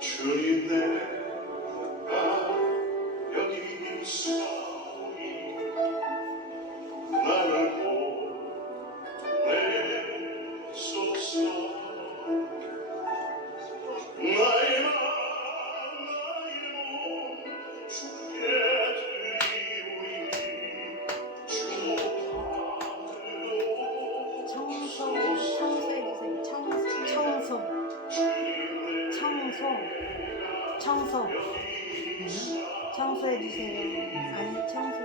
주님 내가 여기 있사오니 나를 보내소서. 나의 맘 나의 몸 주께 드리오니 주 청소해주세요. 아니, 청소.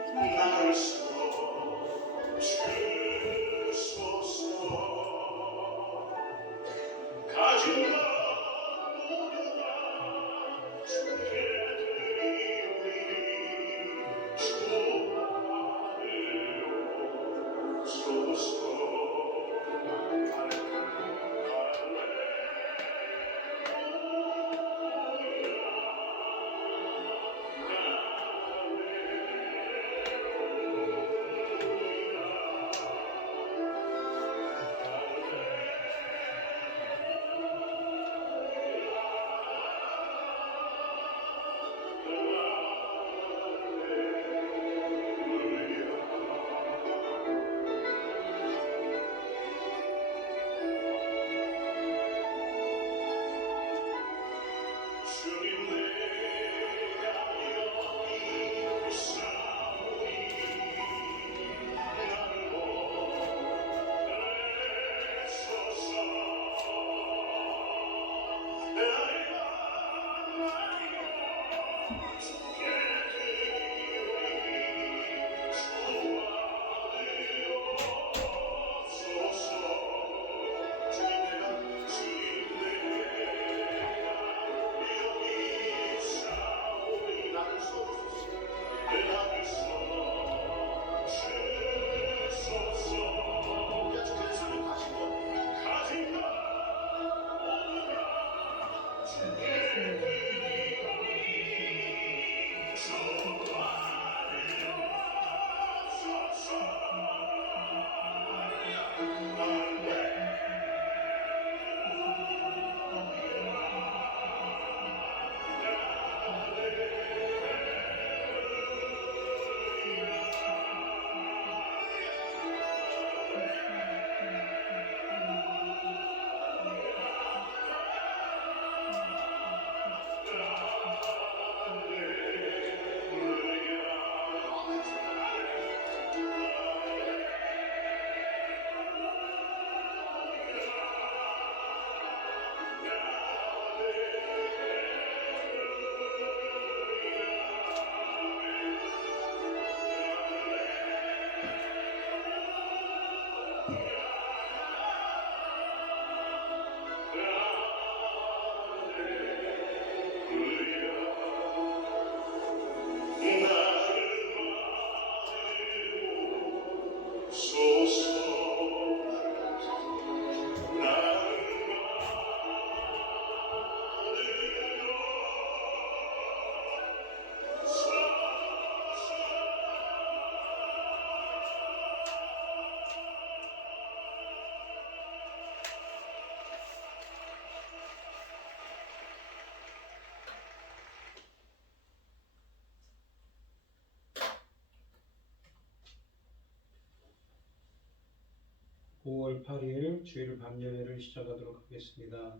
5월 8일 주일 밤예배를 시작하도록 하겠습니다.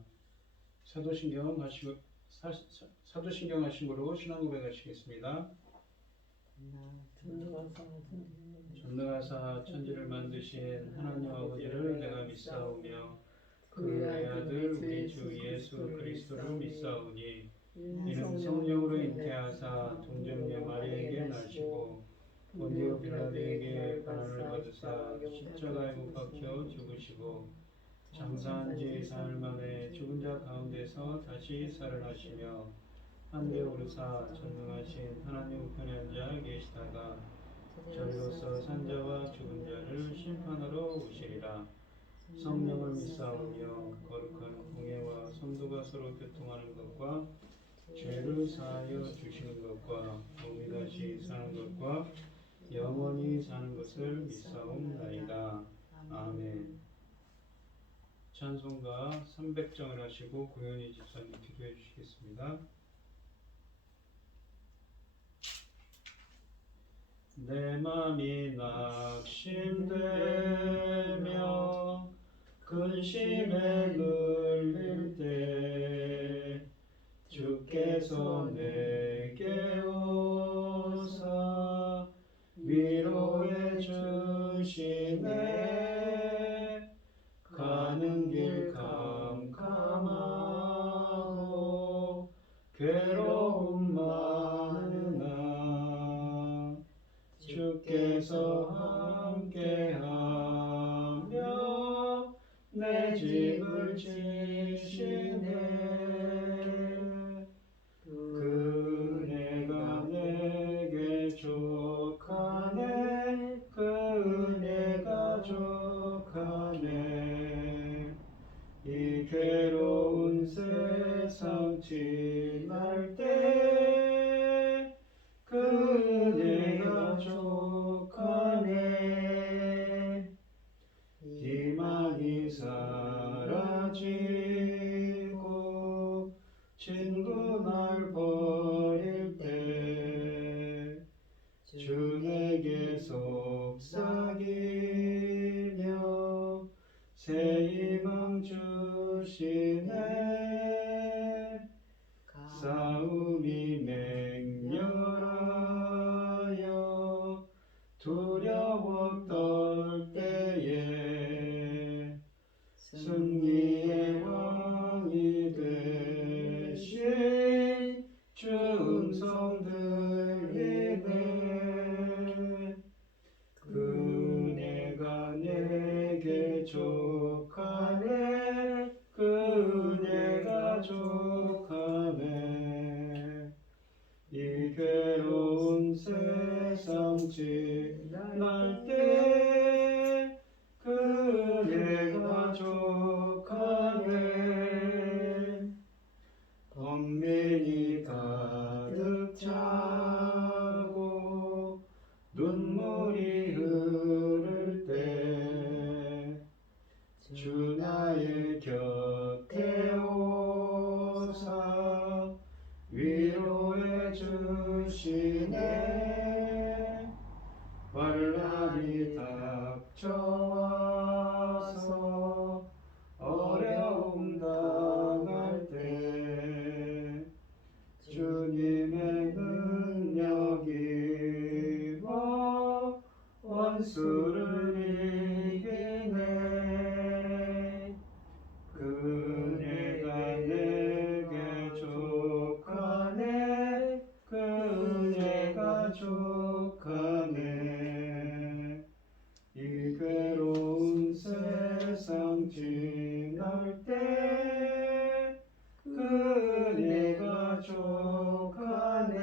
사도신경 하심으로 신앙 고백하시겠습니다. 전능하사 천지를 만드신 하나님 아버지를 내가 믿사오며 그의 아들 우리 주 예수 그리스도를 믿사오니 이는 성령으로 잉태하사 동정녀 마리아에게 나시고 본디오 빌라도에게 고난을 받으사 십자가에 못 박혀 죽으시고 장사한 지 사흘 만에 죽은 자 가운데서 다시 살아나시며 하늘에 오르사 전능하신 하나님 우편에 앉아 계시다가 저리로서 산자와 죽은 자를 심판하러 오시리라. 성령을 믿사오며 거룩한 공예와 성도가 서로 교통하는 것과 죄를 사하여 주시는 것과 몸이 다시 사는 것과 영원히 사는 것을 믿사옵나이다. 아멘. 찬송가 300장을 하시고 고현희 집사님 기도해 주시겠습니다. 내 맘이 낙심되며 근심에 눌릴 때 주께서 내게 오사 위로해 주시네. 가는 길 캄캄하고 괴로움 많으나 주께서 함께하며 내 집을 지시네. 그네가 내게 족하네. 그네가 족하네. 이 괴로운 세상 지날 때 그네가 족하네. 희망이 사라지고 친구 날 버릴 때 주 내게 속삭이며 새 희망 주시네. 싸움이 맹렬하여 두려워 떨 때에 승리의 왕이 되신 주 음성 들리네. 그네가 내게 족하네. 그네가 족하네. 이 괴로운 세상 지날 때 그네가 족하네. 번민이 가득 차고 눈물이 흐를 때 주 나의 곁에 오사 위로해 주시네. 환난이 닥쳐와서 어려움 당할 때 주님의 능력이 뭐 원수를 이기네. 그네가 내게 족하네. 그네가 족하네. 이 괴로운 세상 지날 때 그네가 족하네.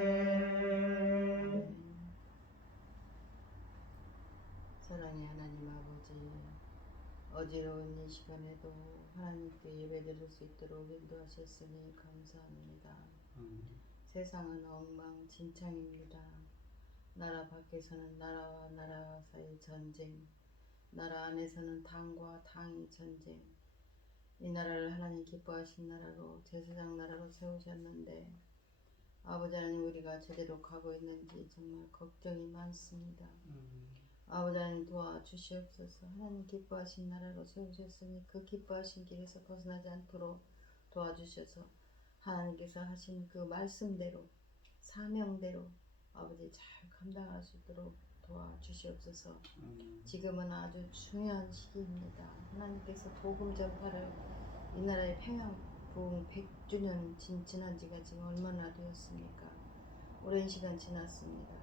사랑의 하나님 아버지, 어지러운 이 시간에도 하나님께 예배드릴 수 있도록 인도하셨으니 감사합니다. 세상은 엉망진창입니다. 나라 밖에서는 나라와 나라 사이 전쟁, 나라 안에서는 당과 당이 전쟁. 이 나라를 하나님 기뻐하신 나라로 제사장 나라로 세우셨는데 아버지 하나님, 우리가 제대로 가고 있는지 정말 걱정이 많습니다. 아버지 하나님 도와주시옵소서. 하나님 기뻐하신 나라로 세우셨으니 그 기뻐하신 길에서 벗어나지 않도록 도와주셔서 하나님께서 하신 그 말씀대로 사명대로 아버지 잘 감당할 수 있도록 도와주시옵소서. 지금은 아주 중요한 시기입니다. 하나님께서 복음 전파를 이 나라의 평양 부흥 100주년 지난 지가 지금 얼마나 되었습니까? 오랜 시간 지났습니다.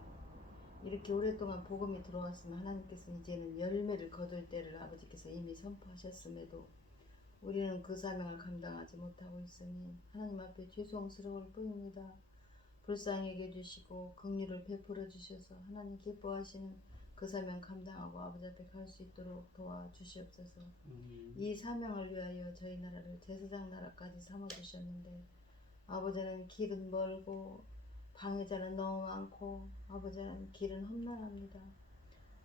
이렇게 오랫동안 복음이 들어왔으면 하나님께서 이제는 열매를 거둘 때를 아버지께서 이미 선포하셨음에도 우리는 그 사명을 감당하지 못하고 있으니 하나님 앞에 죄송스러울 뿐입니다. 불쌍히 여겨주시고 긍휼을 베풀어 주셔서 하나님 기뻐하시는 그 사명 감당하고 아버지 앞에 갈 수 있도록 도와주시옵소서. 이 사명을 위하여 저희 나라를 제사장 나라까지 삼아주셨는데 아버지는 길은 멀고 방해자는 너무 많고 아버지는 길은 험난합니다.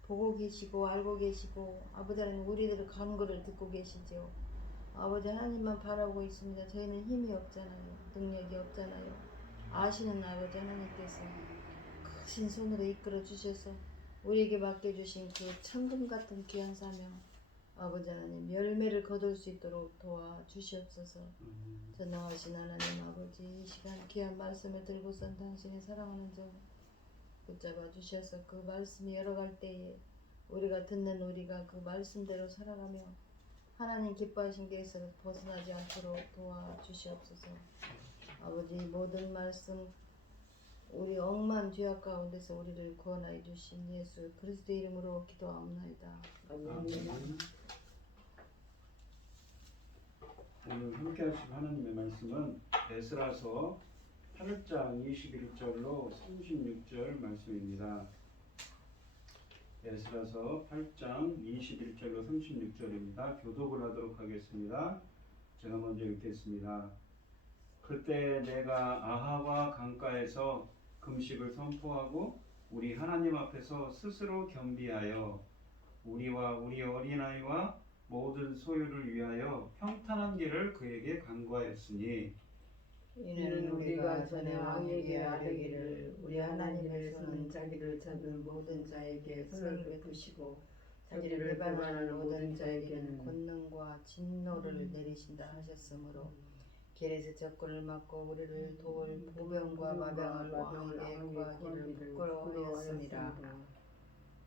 보고 계시고 알고 계시고 아버지는 우리들의 간구를 듣고 계시죠. 아버지 하나님만 바라보고 있습니다. 저희는 힘이 없잖아요. 능력이 없잖아요. 아시는 아버지 하나님께서 크신 손으로 이끌어 주셔서 우리에게 맡겨주신 그 천금 같은 귀한 사명 아버지 하나님 열매를 거둘 수 있도록 도와주시옵소서. 전능하신 하나님 아버지 이 시간 귀한 말씀을 들고선 당신의 사랑하는 종 붙잡아 주셔서 그 말씀이 열어갈 때에 우리가 듣는 우리가 그 말씀대로 살아가며 하나님 기뻐하신 길에서 벗어나지 않도록 도와주시옵소서. 아버지 모든 말씀 우리 억만 죄악 가운데서 우리를 구원하여 주신 예수 그리스도 이름으로 기도하옵나이다. 아멘. 오늘 함께 하실 하나님의 말씀은 에스라서 8장 21절로 36절 말씀입니다. 에스라서 8장 21절로 36절입니다. 교독을 하도록 하겠습니다. 제가 먼저 읽겠습니다. 그때 내가 아하와 강가에서 금식을 선포하고 우리 하나님 앞에서 스스로 겸비하여 우리와 우리 어린아이와 모든 소유를 위하여 평탄한 길을 그에게 간구하였으니 이는 우리가 전에 왕에게 아뢰기를 우리 하나님의 손은 자기를 찾는 모든 자에게 선을 베푸시고 자기를 배반하는 모든 자에게는 권능과 진노를 내리신다 하셨으므로 길에서 적군을 막고 우리를 도울 보병과 마병을 왕에게 구하기를 부끄러워하였습니다.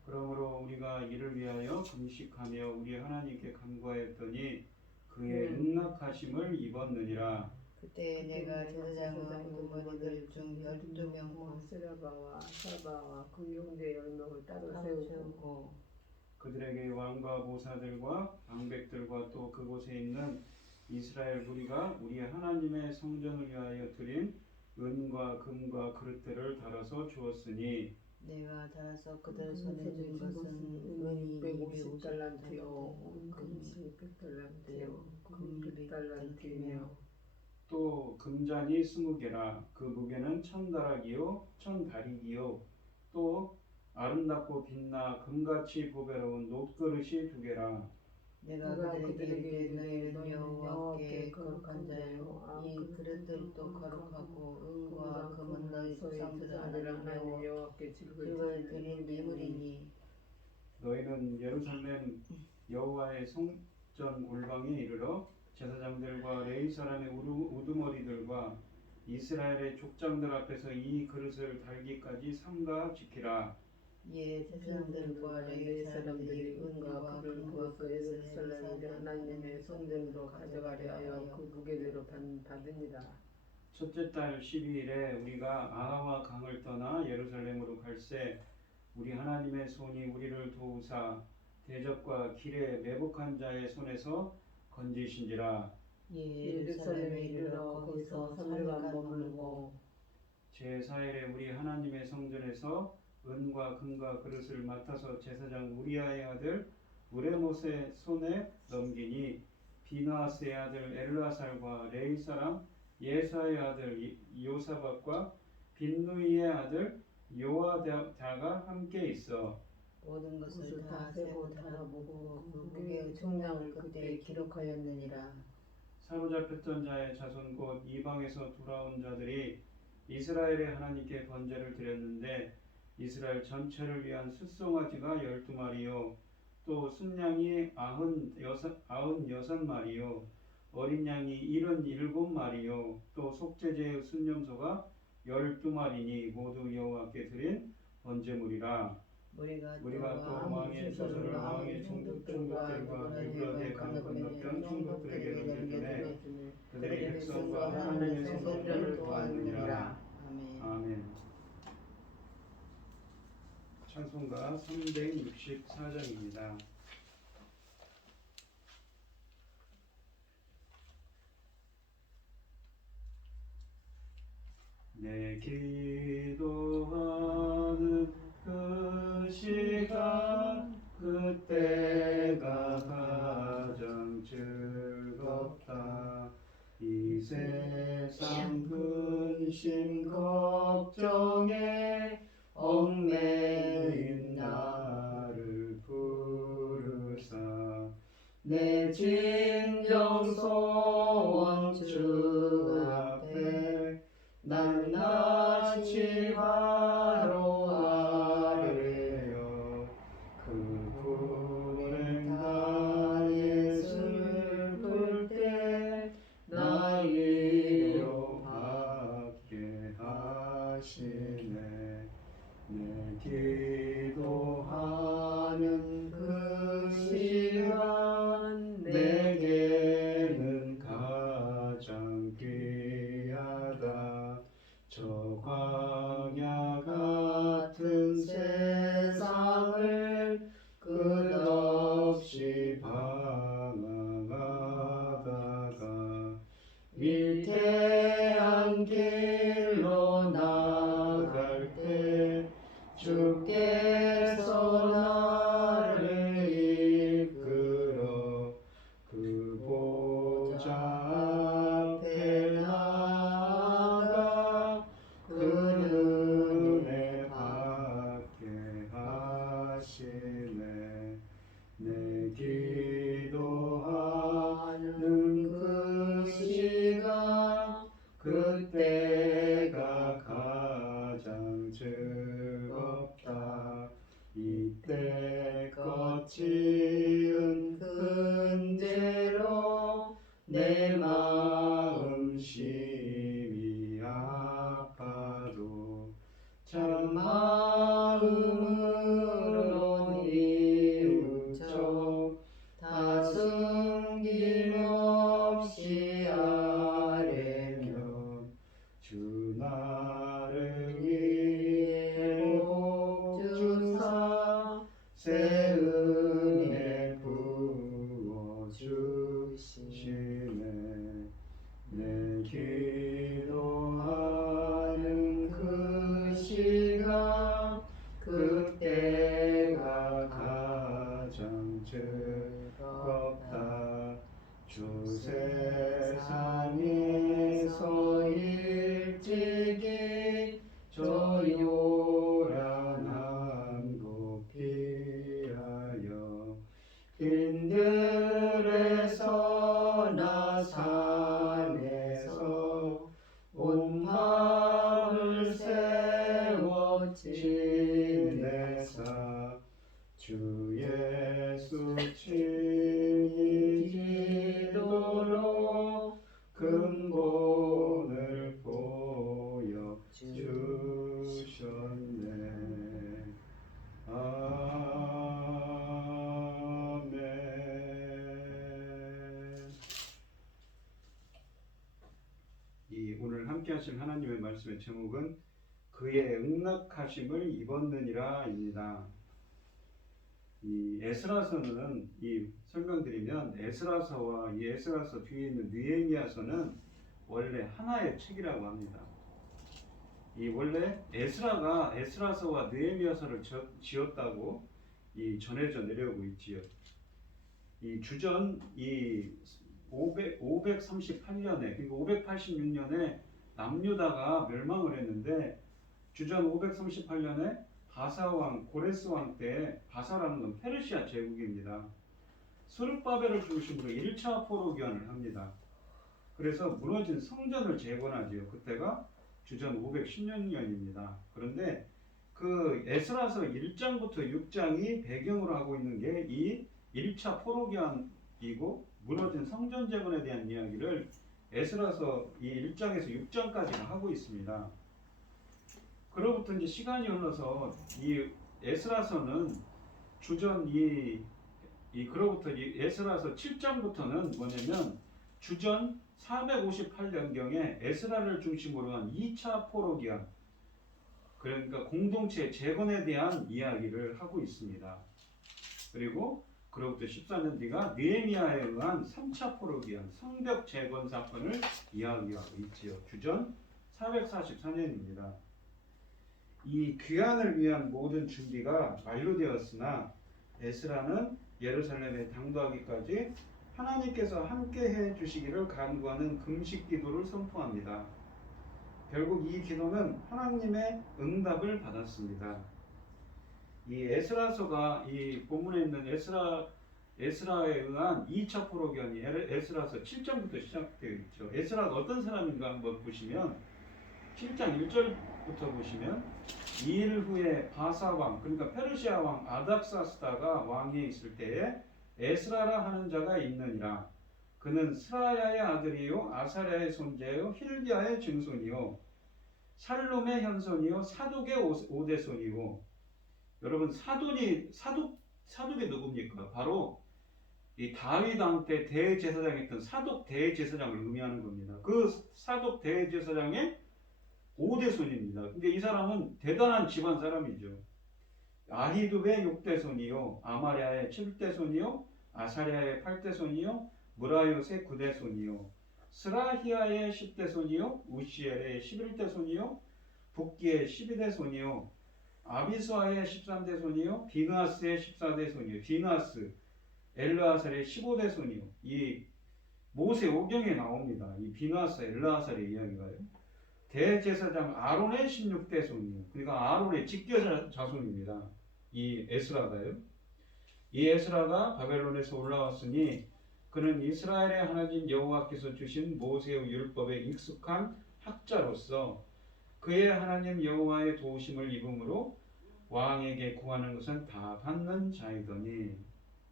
그러므로 우리가 이를 위하여 금식하며 우리 하나님께 간구하였더니 그의 능락하심을 입었느니라. 그때 내가 제사장과 우두머리들 중 12명과 세라바와 사바와 그 용대 10명을 따로 세우고 그들에게 왕과 보사들과 방백들과 또 그곳에 있는 이스라엘 무리가 우리 하나님의 성전을 위하여 드린 은과 금과 그릇들을 달아서 주었으니 내가 달아서 그들 손에 준 것은 은이 250달란트요 금이 100달란트요 금이 100달란트며 또 금잔이 20개라. 그 무게는 1000다락이요 1000다릭이요 또 아름답고 빛나 금같이 보배로운 놋그릇이 2개라. 내가 그들에게 너희는 여호와께 거룩한 자요 이 그릇들도 거룩하고 은과 금은 너희 조상들 하나님 여호와께 즐거이 드린 예물이니 너희는 예루살렘 여호와의 성전 골방에 이르러 제사장들과 레위 사람의 우두머리들과 이스라엘의 족장들 앞에서 이 그릇을 달기까지 삼가 지키라. 예 제사장들과 레위 사람들이 은과 금을 구워서 예루살렘 하나님의 성전으로 가져가려 하여 그 무게대로 받으니라. 첫째 달 12일에 우리가 아하와 강을 떠나 예루살렘으로 갈새 우리 하나님의 손이 우리를 도우사 대적과 길에 매복한 자의 손에서 건지신지라. 예루살렘에 이르러 거기서 3일간 머물고 제4일에 우리 하나님의 성전에서 은과 금과 그릇을 맡아서 제사장 우리아의 아들 우레못의 손에 넘기니 비나스의 아들 엘라살과 레위 사람 예사의 아들 요사박과 빈누이의 아들 요아다가 함께 있어 모든 것을 다 세고 달아보고 그 무게의 총량을 그때 기록하였느니라. 사로잡혔던 자의 자손 곧 이방에서 돌아온 자들이 이스라엘의 하나님께 번제를 드렸는데 이스라엘 전체를 위한 숫송아지가 12마리요 또 순양이 96마리요 어린 양이 77마리요 또 속죄제의 순념소가 12마리니 모두 여호와께 드린 번제물이라. 우리가 또 왕의 소설을 왕의 총독들과 유브라데 강 건너편 총독들에게 넘겨주매 그들이 백성과 하나님의 성전을 도왔느니라. 아멘. 찬송가 364장입니다. 내 기도하는 그 시간 그때가 가장 즐겁다. 이 세상 근심 걱정에 얽매인 나를 부르사 내 진정 소원 주 앞에 낱낱이 바로 아뢰어 그 불행단에 슬플 때 나 위로받게 하시네. 내 기도하는 그 시간 내게는 가장 귀하다. 저 광야 같은 세상을 끝없이 방황하다가 위태한 길로 나갈 때 주께서 나를 이끌어 그 보좌 앞에 나아가 그 은혜 받게 하시네. 내 기도하는 그 시간 그때가 가장 즐겁다. 이때 거치은 근제로 내 마음 심히 아파도 참 마음으로 뉘우쳐 다 숨김없이 아뢰면 주 나를 위해 복 주사 새 은혜 부어 주시네. 내 기도하는 그 시간 그때가 가장 즐겁다. 주 세상에서 일찍이 저 요란한 곳 피하여 빈들에서나 산에서 온 마음을 세워 지내사 주 예수 친히 기도로 근본을 보여 주셨네. 아멘. 이 오늘 함께 하실 하나님의 말씀의 제목은 그의 응낙하심을 입었느니라입니다. 이 에스라서는 이 설명드리면 에스라서와 이 에스라서 뒤에 있는 느헤미야서는 원래 하나의 책이라고 합니다. 이 원래 에스라가 에스라서와 느헤미야서를 지었다고 이 전해져 내려오고 있지요. 이 주전 이 538년에 그러니까 586년에 남유다가 멸망을 했는데 주전 538년에 바사왕 고레스 왕 때 바사라는 건 페르시아 제국입니다. 스룹바벨을 중심으로 1차 포로기환을 합니다. 그래서 무너진 성전을 재건하지요. 그때가 주전 516년입니다. 그런데 그 에스라서 1장부터 6장이 배경으로 하고 있는 게 이 1차 포로기한이고 무너진 성전 재건에 대한 이야기를 에스라서 이 1장에서 6장까지는 하고 있습니다. 그로부터 이제 시간이 흘러서 이 에스라서는 주전 그로부터 이 에스라서 7장부터는 뭐냐면 주전 458년경에 에스라를 중심으로 한 2차 포로기한, 그러니까 공동체 재건에 대한 이야기를 하고 있습니다. 그리고 그로부터 14년 뒤가 느헤미야에 의한 3차 포로기한 성벽 재건 사건을 이야기하고 있지요. 주전 444년입니다. 이 귀환을 위한 모든 준비가 완료되었으나 에스라는 예루살렘에 당도하기까지 하나님께서 함께 해 주시기를 간구하는 금식 기도를 선포합니다. 결국 이 기도는 하나님의 응답을 받았습니다. 이 에스라서가 이 본문에 있는 에스라에 의한 2차 포로기한이 에스라서 7장부터 시작되어 있죠. 에스라가 어떤 사람인가 한번 보시면 7장 1절부터 보시면 2일 후에 바사 왕, 그러니까 페르시아 왕 아닥사스다가 왕위에 있을 때에 에스라라 하는 자가 있느니라. 그는 스라야의 아들이요 아사랴의 손자요 힐기야의 증손이요 살룸의 현손이요 사독의 오대손이요. 여러분 사독이 누굽니까? 바로 이 다윗 왕 때 대제사장했던 사독 대제사장을 의미하는 겁니다. 그 사독 대제사장의 5대손입니다. 근데 이 사람은 대단한 집안 사람이죠. 아히두베의 6대손이요 아마랴의 7대손이요 아사랴의 8대손이요 무라요의 9대손이요 스라히야의 10대손이요 우시엘의 11대손이요 북기의 12대손이요 아비수아의 13대손이요 비누아스의 14대손이요 비누아스 엘르아살의 15대손이요. 이 모세 오경에 나옵니다. 이 비누아스 엘르아살의 이야기가요. 대제사장 아론의 16대손이요. 그러니까 아론의 직계 자손입니다. 이 에스라가요. 이 에스라가 바벨론에서 올라왔으니 그는 이스라엘의 하나님 여호와께서 주신 모세의 율법에 익숙한 학자로서 그의 하나님 여호와의 도우심을 입음으로 왕에게 구하는 것은 다 받는 자이더니.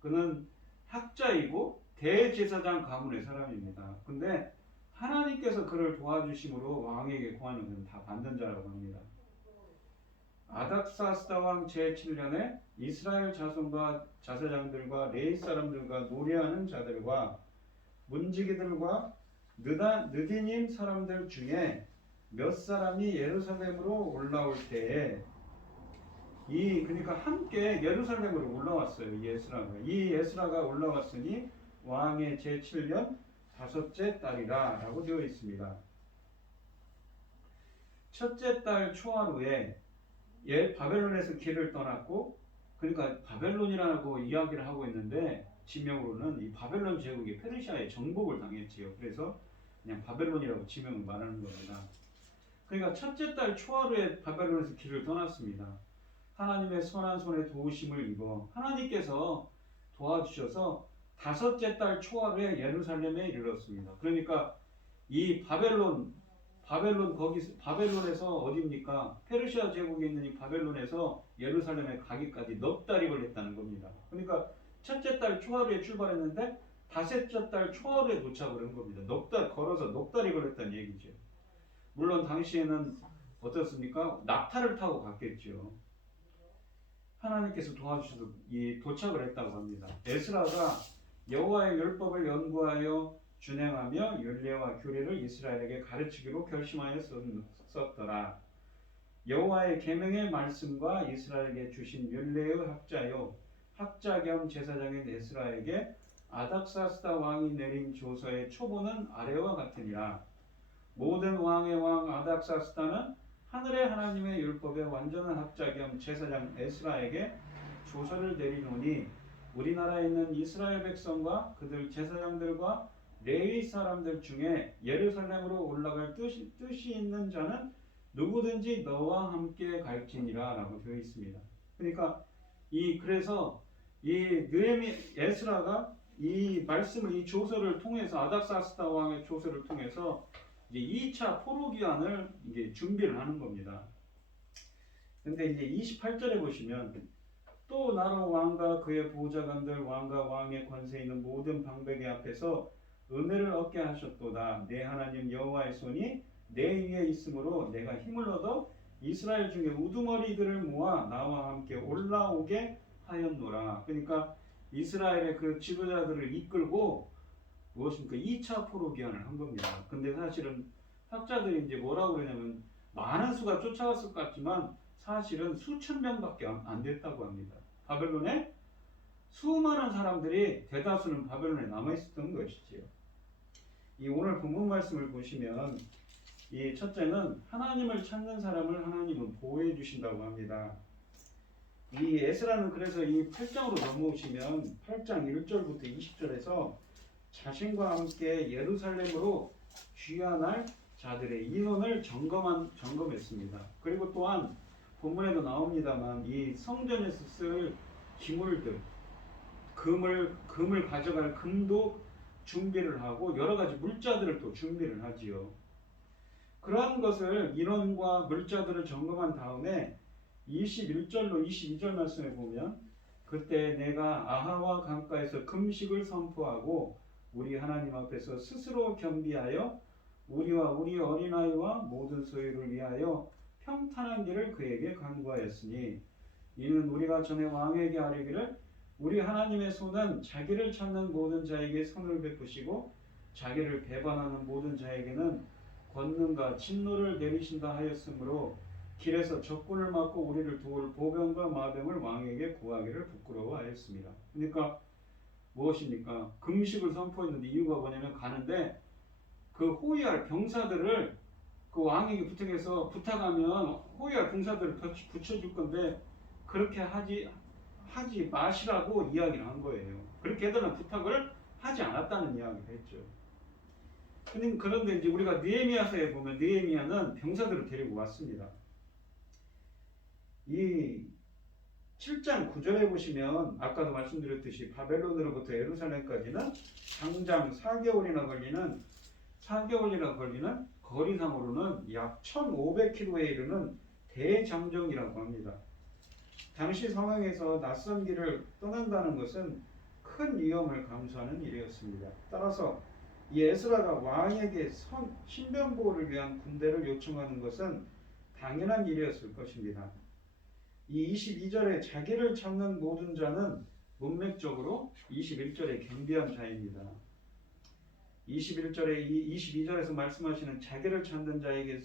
그는 학자이고 대제사장 가문의 사람입니다. 근데 하나님께서 그를 도와주심으로 왕에게 구하는 것은 다 받는 자라고 합니다. 아닥사스다 왕 제7년에 이스라엘 자손과 자사장들과 레위 사람들과 노래하는 자들과 문지기들과 느디님 사람들 중에 몇 사람이 예루살렘으로 올라올 때에 그러니까 함께 예루살렘으로 올라왔어요. 이 에스라가 올라왔으니 왕의 제7년 5째 달이라 라고 되어 있습니다. 첫째 달 초하루에 바벨론에서 길을 떠났고, 그러니까 바벨론이라고 이야기를 하고 있는데 지명으로는 이 바벨론 제국이 페르시아에 정복을 당했지요. 그래서 그냥 바벨론이라고 지명을 말하는 겁니다. 그러니까 첫째 달 초하루에 바벨론에서 길을 떠났습니다. 하나님의 선한 손에 도우심을 입어 하나님께서 도와주셔서 5째 달 초하루에 예루살렘에 이르렀습니다. 그러니까 이 바벨론에서 어디입니까? 페르시아 제국에 있는 이 바벨론에서 예루살렘에 가기까지 넉 달이 걸렸다는 겁니다. 그러니까 첫째 달 초하루에 출발했는데 5째 달 초하루에 도착을 한 겁니다. 걸어서 넉 달이 걸렸다는 얘기죠. 물론 당시에는 어떻습니까? 낙타를 타고 갔겠죠. 하나님께서 도와주셔서 도착을 했다고 합니다. 에스라가 여호와의 율법을 연구하여 준행하며 율례와 규례를 이스라엘에게 가르치기로 결심하였었더라. 여호와의 계명의 말씀과 이스라엘에게 주신 율례의 학자 겸 제사장인 에스라에게 아닥사스다 왕이 내린 조서의 초본은 아래와 같으니라. 모든 왕의 왕 아닥사스다는 하늘의 하나님의 율법의 완전한 학자 겸 제사장 에스라에게 조서를 내리노니 우리나라에 있는 이스라엘 백성과 그들 제사장들과 레위 사람들 중에 예루살렘으로 올라갈 뜻이 있는 자는 누구든지 너와 함께 갈지니라 라고 되어 있습니다. 그러니까 그래서 에스라가 이 말씀을 이 조서를 통해서 아닥사스다 왕의 조서를 통해서 이제 2차 포로기한을 이제 준비를 하는 겁니다. 근데 이제 28절에 보시면 또 나로 왕과 그의 보좌관들 왕과 왕의 권세 있는 모든 방백의 앞에서 은혜를 얻게 하셨도다. 내 하나님 여호와의 손이 내 위에 있으므로 내가 힘을 얻어 이스라엘 중에 우두머리들을 모아 나와 함께 올라오게 하였노라. 그러니까 이스라엘의 그 지도자들을 이끌고 무엇입니까? 2차 포로기한을 한 겁니다. 근데 사실은 학자들이 이제 뭐라고 그러냐면 많은 수가 쫓아왔을 것 같지만 사실은 수천 명밖에 안 됐다고 합니다. 바벨론에 수많은 사람들이 대다수는 바벨론에 남아 있었던 것이지요. 이 오늘 본문 말씀을 보시면 이 첫째는 하나님을 찾는 사람을 하나님은 보호해 주신다고 합니다. 이 에스라는 그래서 이 8장으로 넘어오시면 8장 1절부터 20절에서 자신과 함께 예루살렘으로 귀환할 자들의 인원을 점검했습니다. 그리고 또한 본문에도 나옵니다만 이 성전에서 쓸 기물들, 금을 가져갈 금도 준비를 하고 여러 가지 물자들을 또 준비를 하지요. 그러한 것을 인원과 물자들을 점검한 다음에 21절로 22절 말씀에 보면 그때 내가 아하와 강가에서 금식을 선포하고 우리 하나님 앞에서 스스로 겸비하여 우리와 우리 어린아이와 모든 소유를 위하여 평탄한 길을 그에게 간구하였으니 이는 우리가 전에 왕에게 아뢰기를 우리 하나님의 손은 자기를 찾는 모든 자에게 선을 베푸시고 자기를 배반하는 모든 자에게는 권능과 진노를 내리신다 하였으므로 길에서 적군을 막고 우리를 도울 보병과 마병을 왕에게 구하기를 부끄러워하였습니다. 그러니까 무엇입니까? 금식을 선포했는데 이유가 뭐냐면 가는데 그 호위할 병사들을 그 왕에게 부탁하면 호위할 병사들을 붙여줄 건데 그렇게 하지 마시라고 이야기를 한 거예요. 그렇게 해달라는 부탁을 하지 않았다는 이야기를 했죠. 그런데 이제 우리가 느헤미야서에 보면 느헤미야는 병사들을 데리고 왔습니다. 이 7장 9절에 보시면 아까도 말씀드렸듯이 바벨론으로부터 예루살렘까지는 당장 4개월이나 걸리는 거리상으로는 약 1500km에 이르는 대장정이라고 합니다. 당시 상황에서 낯선 길을 떠난다는 것은 큰 위험을 감수하는 일이었습니다. 따라서 이 에스라가 왕에게 신변보호를 위한 군대를 요청하는 것은 당연한 일이었을 것입니다. 이 22절에 자기를 찾는 모든 자는 문맥적으로 21절에 겸비한 자입니다. 22절에서 말씀하시는 자기를 찾는 자에게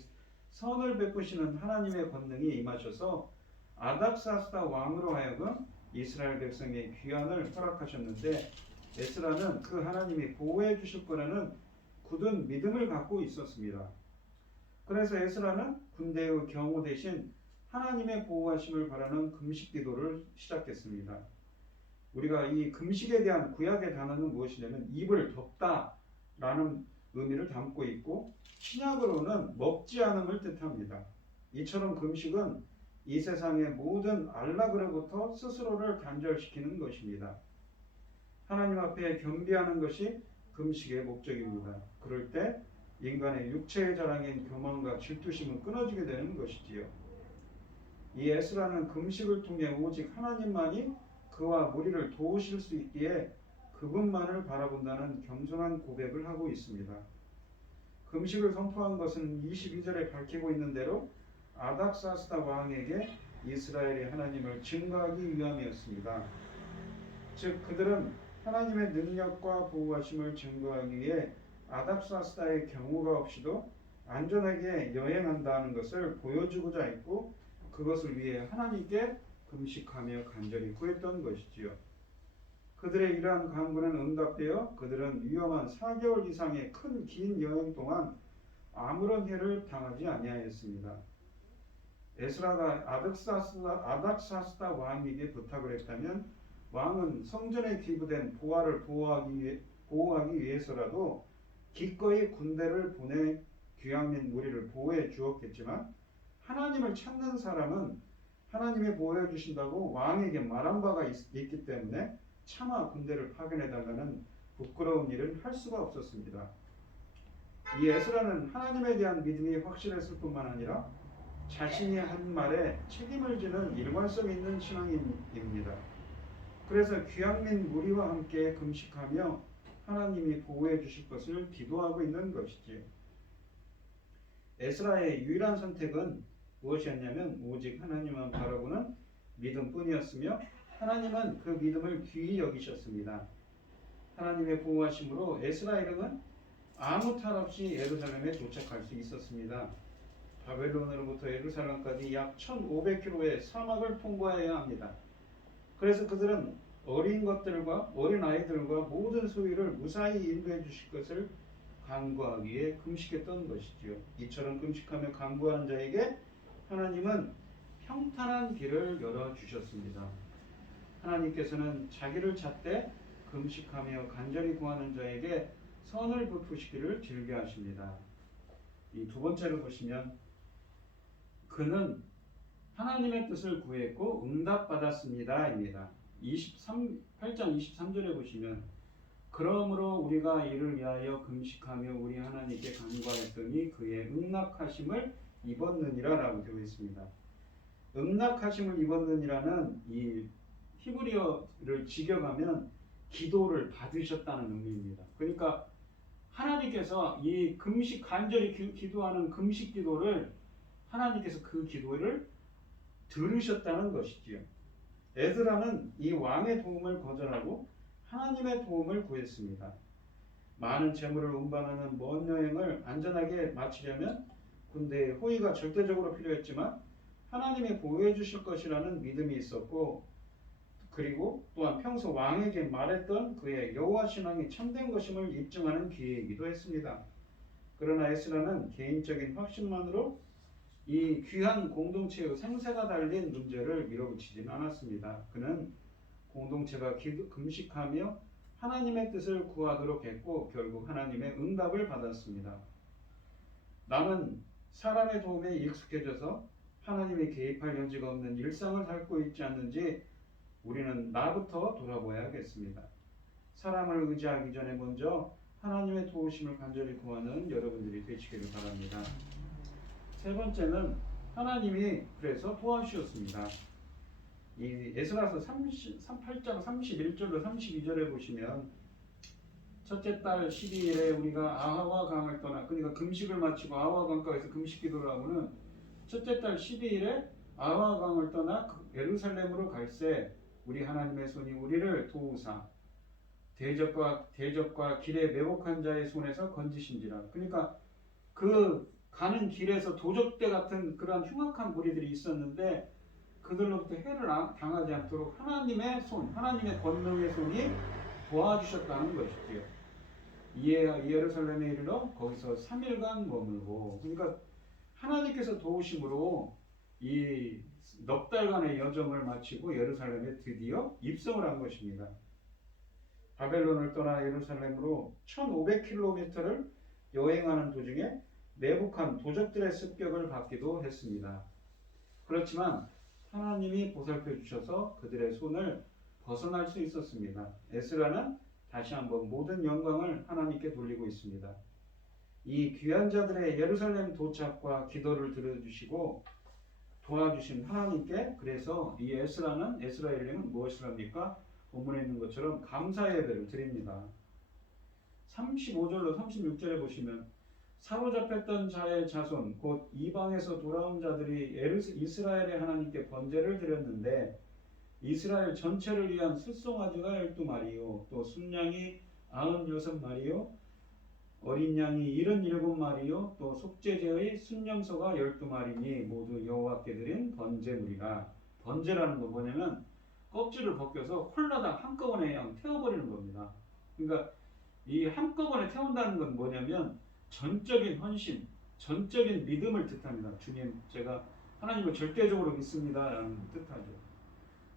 선을 베푸시는 하나님의 권능이 임하셔서 아닥사스다 왕으로 하여금 이스라엘 백성의 귀환을 허락하셨는데 에스라는 그 하나님이 보호해 주실 거라는 굳은 믿음을 갖고 있었습니다. 그래서 에스라는 군대의 경호 대신 하나님의 보호하심을 바라는 금식 기도를 시작했습니다. 우리가 이 금식에 대한 구약의 단어는 무엇이냐면 입을 덮다 라는 의미를 담고 있고 신약으로는 먹지 않음을 뜻합니다. 이처럼 금식은 이 세상의 모든 안락으로부터 스스로를 단절시키는 것입니다. 하나님 앞에 겸비하는 것이 금식의 목적입니다. 그럴 때 인간의 육체의 자랑인 교만과 질투심은 끊어지게 되는 것이지요. 이 에스라는 금식을 통해 오직 하나님만이 그와 무리를 도우실 수 있기에 그분만을 바라본다는 겸손한 고백을 하고 있습니다. 금식을 선포한 것은 22절에 밝히고 있는 대로 아닥사스다 왕에게 이스라엘의 하나님을 증거하기 위함이었습니다. 즉 그들은 하나님의 능력과 보호하심을 증거하기 위해 아닥사스다의 경우가 없이도 안전하게 여행한다는 것을 보여주고자 했고 그것을 위해 하나님께 금식하며 간절히 구했던 것이지요. 그들의 이러한 간구는 응답되어 그들은 위험한 4개월 이상의 긴 여행 동안 아무런 해를 당하지 아니하였습니다. 에스라가 아닥사스다 왕에게 부탁을 했다면 왕은 성전에 기부된 보화를 보호하기 위해서라도 기꺼이 군대를 보내 귀한 무리를 보호해 주었겠지만 하나님을 찾는 사람은 하나님이 보호해 주신다고 왕에게 말한 바가 있기 때문에 차마 군대를 파견해달라는 부끄러운 일은 할 수가 없었습니다. 이 에스라는 하나님에 대한 믿음이 확실했을 뿐만 아니라 자신이 한 말에 책임을 지는 일관성 있는 신앙입니다. 그래서 귀한 무리와 함께 금식하며 하나님이 보호해 주실 것을 기도하고 있는 것이지요. 에스라의 유일한 선택은 무엇이었냐면 오직 하나님만 바라보는 믿음뿐이었으며 하나님은 그 믿음을 귀히 여기셨습니다. 하나님의 보호하심으로 에스라 일행은 아무 탈 없이 예루살렘에 도착할 수 있었습니다. 바벨론으로부터 예루살렘까지 약 1500km의 사막을 통과해야 합니다. 그래서 그들은 어린 것들과 어린 아이들과 모든 소유를 무사히 인도해 주실 것을 간구하기에 금식했던 것이지요. 이처럼 금식하며 간구하는 자에게 하나님은 평탄한 길을 열어주셨습니다. 하나님께서는 자기를 찾되 금식하며 간절히 구하는 자에게 선을 베푸시기를 즐겨하십니다. 이 두 번째로 보시면 그는 하나님의 뜻을 구했고 응답받았습니다 입니다. 8장 23절에 보시면 그러므로 우리가 이를 위하여 금식하며 우리 하나님께 간구하였더니 그의 응낙하심을 입었느니라 라고 되어 있습니다. 응낙하심을 입었느니라는 이 히브리어를 직역하면 기도를 받으셨다는 의미입니다. 그러니까 하나님께서 이 금식 간절히 기도하는 금식 기도를 하나님께서 그 기도를 들으셨다는 것이지요. 에스라는 이 왕의 도움을 거절하고 하나님의 도움을 구했습니다. 많은 재물을 운반하는 먼 여행을 안전하게 마치려면 군대의 호위가 절대적으로 필요했지만 하나님이 보호해 주실 것이라는 믿음이 있었고 그리고 또한 평소 왕에게 말했던 그의 여호와 신앙이 참된 것임을 입증하는 기회이기도 했습니다. 그러나 에스라는 개인적인 확신만으로 이 귀한 공동체의 생사가 달린 문제를 밀어붙이지는 않았습니다. 그는 공동체가 금식하며 하나님의 뜻을 구하도록 했고 결국 하나님의 응답을 받았습니다. 나는 사람의 도움에 익숙해져서 하나님이 개입할 여지가 없는 일상을 살고 있지 않는지 우리는 나부터 돌아보아야겠습니다. 사람을 의지하기 전에 먼저 하나님의 도우심을 간절히 구하는 여러분들이 되시기를 바랍니다. 세 번째는 하나님이 그래서 도와주셨습니다. 이 에스라서 8장 31절로 32절에 보시면 첫째 달 12일에 우리가 아하와 강을 떠나 그러니까 금식을 마치고 아하와 강가에서 금식 기도를 하고는 첫째 달 12일에 아하와 강을 떠나 예루살렘으로 갈새 우리 하나님의 손이 우리를 도우사 대적과 길에 매복한 자의 손에서 건지신지라. 그러니까 그 가는 길에서 도적대 같은 그러한 흉악한 무리들이 있었는데 그들로부터 해를 당하지 않도록 하나님의 손, 하나님의 권능의 손이 도와주셨다는 것이지요. 이에 예루살렘에 이르러 거기서 3일간 머물고 그러니까 하나님께서 도우심으로 이 넉 달간의 여정을 마치고 예루살렘에 드디어 입성을 한 것입니다. 바벨론을 떠나 예루살렘으로 1500km를 여행하는 도중에 매복한 도적들의 습격을 받기도 했습니다. 그렇지만 하나님이 보살펴 주셔서 그들의 손을 벗어날 수 있었습니다. 에스라는 다시 한번 모든 영광을 하나님께 돌리고 있습니다. 이 귀한 자들의 예루살렘 도착과 기도를 들어주시고 도와주신 하나님께 그래서 이 에스라의 일행은 무엇을 합니까? 본문에 있는 것처럼 감사 예배를 드립니다. 35절로 36절에 보시면 사로잡혔던 자의 자손 곧 이방에서 돌아온 자들이 이스라엘의 하나님께 번제를 드렸는데 이스라엘 전체를 위한 숫송아지가 12마리요 또 순양이 96마리요 어린 양이 77마리요 또 속죄제의 순염소가 12마리니 모두 여호와께 드린 번제물이라. 번제라는 건 뭐냐면 껍질을 벗겨서 홀라당 한꺼번에 그냥 태워버리는 겁니다. 그러니까 이 한꺼번에 태운다는 건 뭐냐면 전적인 헌신, 전적인 믿음을 뜻합니다. 주님, 제가 하나님을 절대적으로 믿습니다 라는 뜻하죠.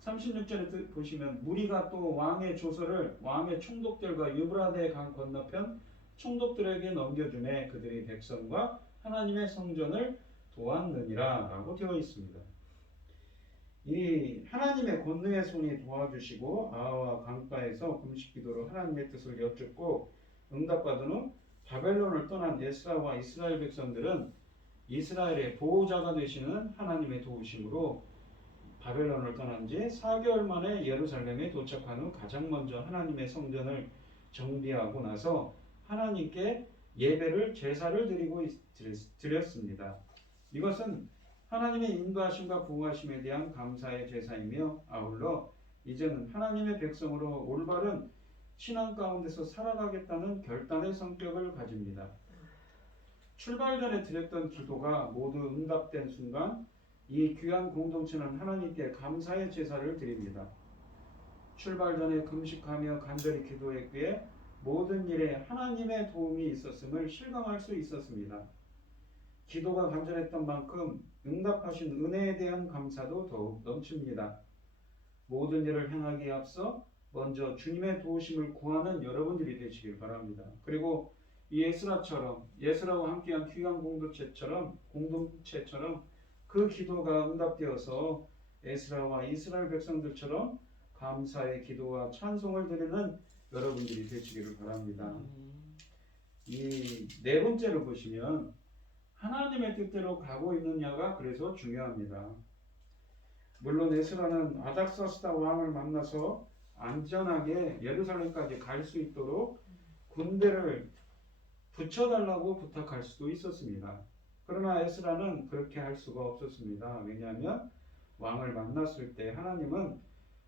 36절에 보시면 무리가 또 왕의 조서를 왕의 총독들과 유브라데 강 건너편 총독들에게 넘겨주매 그들이 백성과 하나님의 성전을 도왔느니라 라고 되어 있습니다. 이 하나님의 권능의 손이 도와주시고 아하와 강가에서 금식기도로 하나님의 뜻을 여쭙고 응답받은 후 바벨론을 떠난 에스라와 이스라엘 백성들은 이스라엘의 보호자가 되시는 하나님의 도우심으로 바벨론을 떠난 지 4개월 만에 예루살렘에 도착한 후 가장 먼저 하나님의 성전을 정비하고 나서 하나님께 예배를 제사를 드렸습니다. 이것은 하나님의 인도하심과 보호하심에 대한 감사의 제사이며 아울러 이제는 하나님의 백성으로 올바른 신앙 가운데서 살아가겠다는 결단의 성격을 가집니다. 출발 전에 드렸던 기도가 모두 응답된 순간 이 귀한 공동체는 하나님께 감사의 제사를 드립니다. 출발 전에 금식하며 간절히 기도했기에 모든 일에 하나님의 도움이 있었음을 실감할 수 있었습니다. 기도가 간절했던 만큼 응답하신 은혜에 대한 감사도 더욱 넘칩니다. 모든 일을 행하기에 앞서 먼저 주님의 도우심을 구하는 여러분들이 되시길 바랍니다. 그리고 이 예스라와 함께한 귀한 공동체처럼 그 기도가 응답되어서 에스라와 이스라엘 백성들처럼 감사의 기도와 찬송을 드리는 여러분들이 되시기를 바랍니다. 이 네 번째로 보시면 하나님의 뜻대로 가고 있느냐가 그래서 중요합니다. 물론 에스라는 아닥사스다 왕을 만나서 안전하게 예루살렘까지 갈 수 있도록 군대를 붙여달라고 부탁할 수도 있었습니다. 그러나 에스라는 그렇게 할 수가 없었습니다. 왜냐하면 왕을 만났을 때 하나님은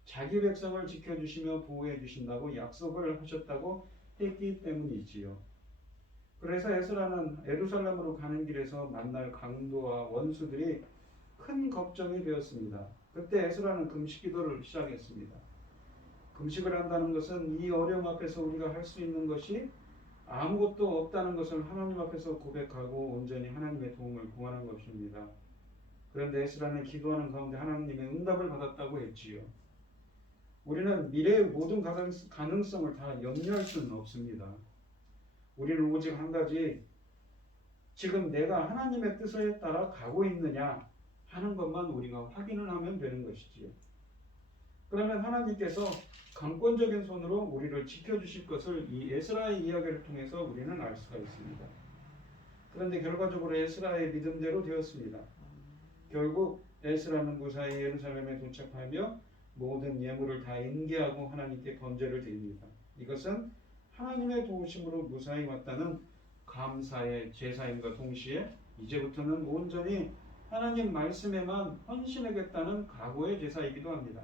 자기 백성을 지켜주시며 보호해 주신다고 약속을 하셨다고 했기 때문이지요. 그래서 에스라는 예루살렘으로 가는 길에서 만날 강도와 원수들이 큰 걱정이 되었습니다. 그때 에스라는 금식 기도를 시작했습니다. 금식을 한다는 것은 이 어려움 앞에서 우리가 할 수 있는 것이 아무것도 없다는 것을 하나님 앞에서 고백하고 온전히 하나님의 도움을 구하는 것입니다. 그런데 에스라는 기도하는 가운데 하나님의 응답을 받았다고 했지요. 우리는 미래의 모든 가능성을 다 염려할 수는 없습니다. 우리는 오직 한 가지, 지금 내가 하나님의 뜻에 따라 가고 있느냐 하는 것만 우리가 확인을 하면 되는 것이지요. 그러면 하나님께서 강권적인 손으로 우리를 지켜주실 것을 이 에스라의 이야기를 통해서 우리는 알 수가 있습니다. 그런데 결과적으로 에스라의 믿음대로 되었습니다. 결국 에스라는 무사히 예루살렘에 도착하며 모든 예물을 다 인계하고 하나님께 번제를 드립니다. 이것은 하나님의 도우심으로 무사히 왔다는 감사의 제사임과 동시에 이제부터는 온전히 하나님 말씀에만 헌신하겠다는 각오의 제사이기도 합니다.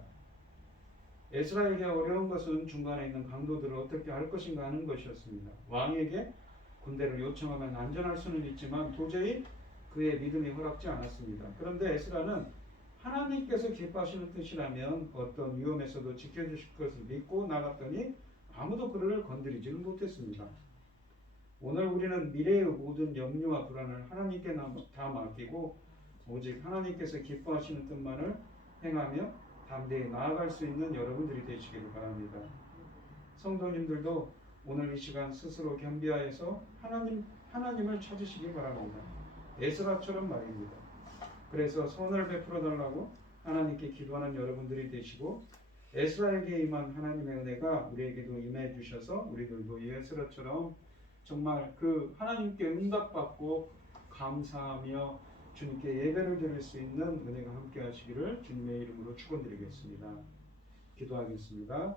에스라에게 어려운 것은 중간에 있는 강도들을 어떻게 할 것인가 하는 것이었습니다. 왕에게 군대를 요청하면 안전할 수는 있지만 도저히 그의 믿음이 허락지 않았습니다. 그런데 에스라는 하나님께서 기뻐하시는 뜻이라면 어떤 위험에서도 지켜주실 것을 믿고 나갔더니 아무도 그를 건드리지는 못했습니다. 오늘 우리는 미래의 모든 염려와 불안을 하나님께 다 맡기고 오직 하나님께서 기뻐하시는 뜻만을 행하며 담대히 나아갈 수 있는 여러분들이 되시기를 바랍니다. 성도님들도 오늘 이 시간 스스로 겸비하여서 하나님을 찾으시기 바랍니다. 에스라처럼 말입니다. 그래서 선을 베풀어 달라고 하나님께 기도하는 여러분들이 되시고 에스라에게 임한 하나님의 은혜가 우리에게도 임해 주셔서 우리들도 에스라처럼 정말 그 하나님께 응답받고 감사하며 주님께 예배를 드릴 수 있는 은혜가 함께 하시기를 주님의 이름으로 축원드리겠습니다. 기도하겠습니다.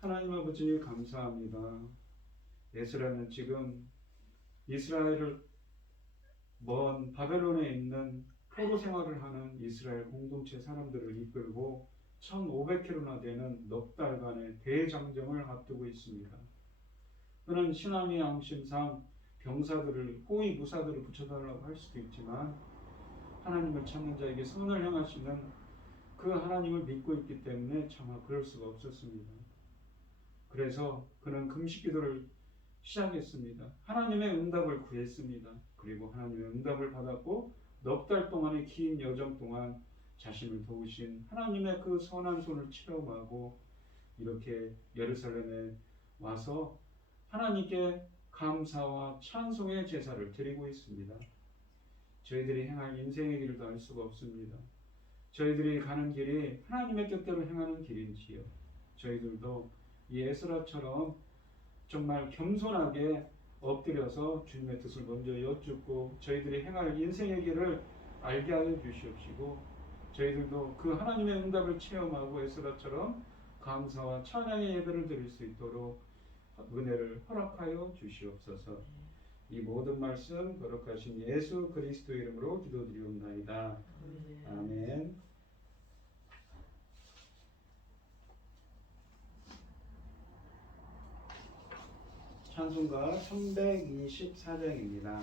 하나님 아버지 감사합니다. 에스라는 지금 이스라엘을 먼 바벨론에 있는 포로 생활을 하는 이스라엘 공동체 사람들을 이끌고 1500km나 되는 넉 달간의 대장정을 앞두고 있습니다. 그는 신앙의 양심상 병사들을 호위 무사들을 붙여달라고 할 수도 있지만 하나님을 찾는 자에게 선을 행하시는 그 하나님을 믿고 있기 때문에 차마 그럴 수가 없었습니다. 그래서 그는 금식기도를 시작했습니다. 하나님의 응답을 구했습니다. 그리고 하나님의 응답을 받았고 넉 달 동안의 긴 여정 동안 자신을 도우신 하나님의 그 선한 손을 체험하고 이렇게 예루살렘에 와서 하나님께 감사와 찬송의 제사를 드리고 있습니다. 저희들이 행할 인생의 길도 알 수가 없습니다. 저희들이 가는 길이 하나님의 뜻대로 행하는 길인지요. 저희들도 이 에스라처럼 정말 겸손하게 엎드려서 주님의 뜻을 먼저 여쭙고 저희들이 행할 인생의 길을 알게 하여 주시옵시고 저희들도 그 하나님의 응답을 체험하고 에스라처럼 감사와 찬양의 예배를 드릴 수 있도록 은혜를 허락하여 주시옵소서. 이 모든 말씀 거룩하신 예수 그리스도 이름으로 기도드리옵나이다. 아멘. 찬송가 324장입니다.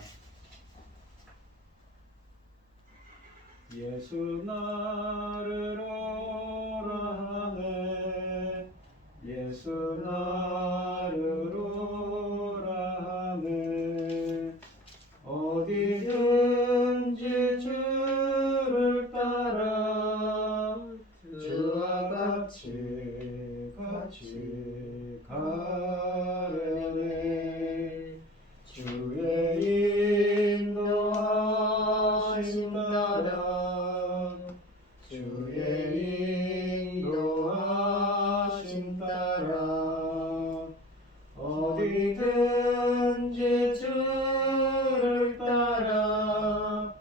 예수 나를 오라 하네 예수 나를 오라 하네 어디든지 주를 따라 주와 같이 가려네 주의 인도하심 따라 주의 인도하심 따라 어디든지 주를 따라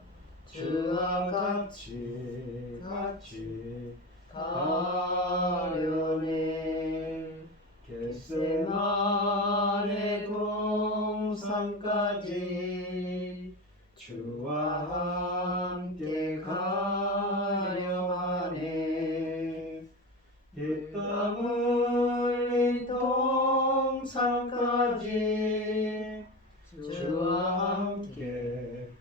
주와 같이 가려네 겟세마네 동산까지 주와 함께 가려 하네 이 땀 흘린 동산까지 주와 함께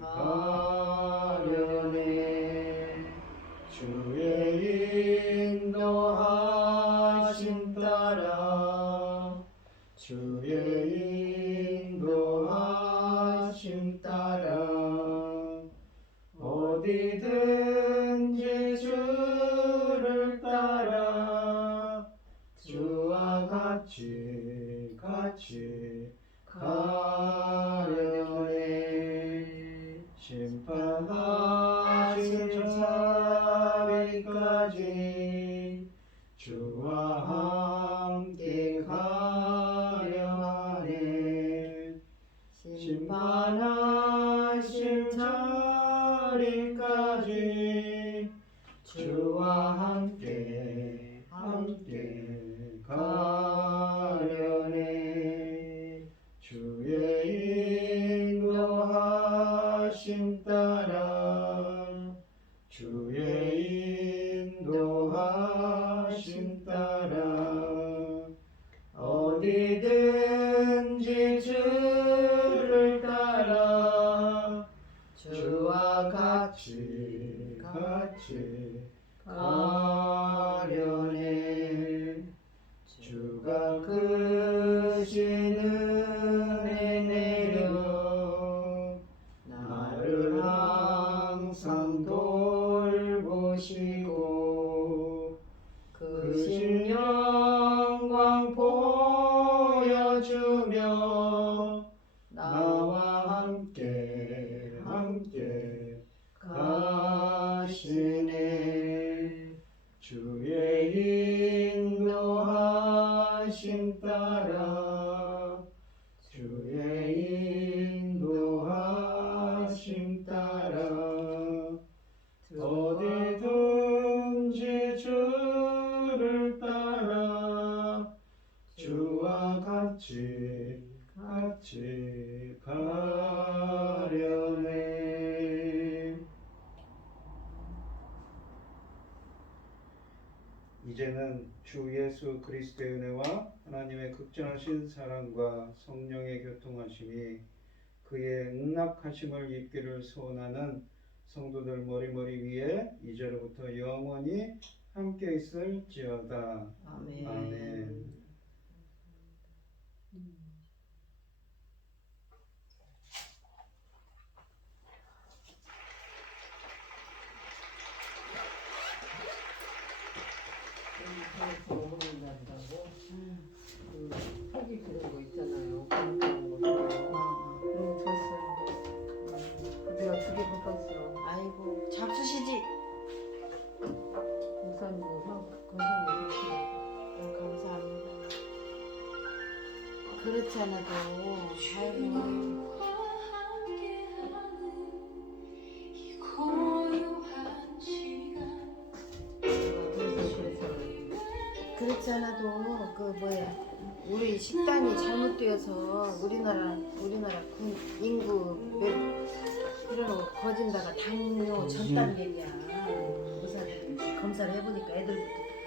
가려네 주의 인도하심 따라 주의 인도하심 따라 어디든지 주를 따라 주와 같이 가려네 심판하신 자리까지 주와 함께 가려 하네 심판하신 자리까지 주와 함께 가려네 주의 인도하심 따라 주의 인도하심 따라 어디든지 주를 따라 주와 같이 가려네 주가 크신 은혜 내려 나를 항상 돌보시고 크신 영광 보여주며 나와 함께 가시네 주의 인도하심 따라 주의 인도하심 따라 어디든지 주를 따라 주와 같이 가려네 이제는 주 예수 그리스도의 은혜와 하나님의 극진하신 사랑과 성령의 교통하심이 그의 응낙하심을 입기를 소원하는 성도들 머리머리 위에 이제로부터 영원히 함께 있을지어다. 아멘. 먹는다고 그 속이 그런 거 있잖아요. 그런 거 너무 줬어요. 내가 2개 바꿨어. 아이고 잡수시지. 목사님도 건강해 주시고. 감사합니다. 그릇 그렇지 않아도 아이고 그렇지 않아도 그 뭐야 우리 식단이 잘못되어서 우리나라 인구 몇 이런 거진다가 당뇨 전 단계야. 의사들이 검사를 해보니까 애들부터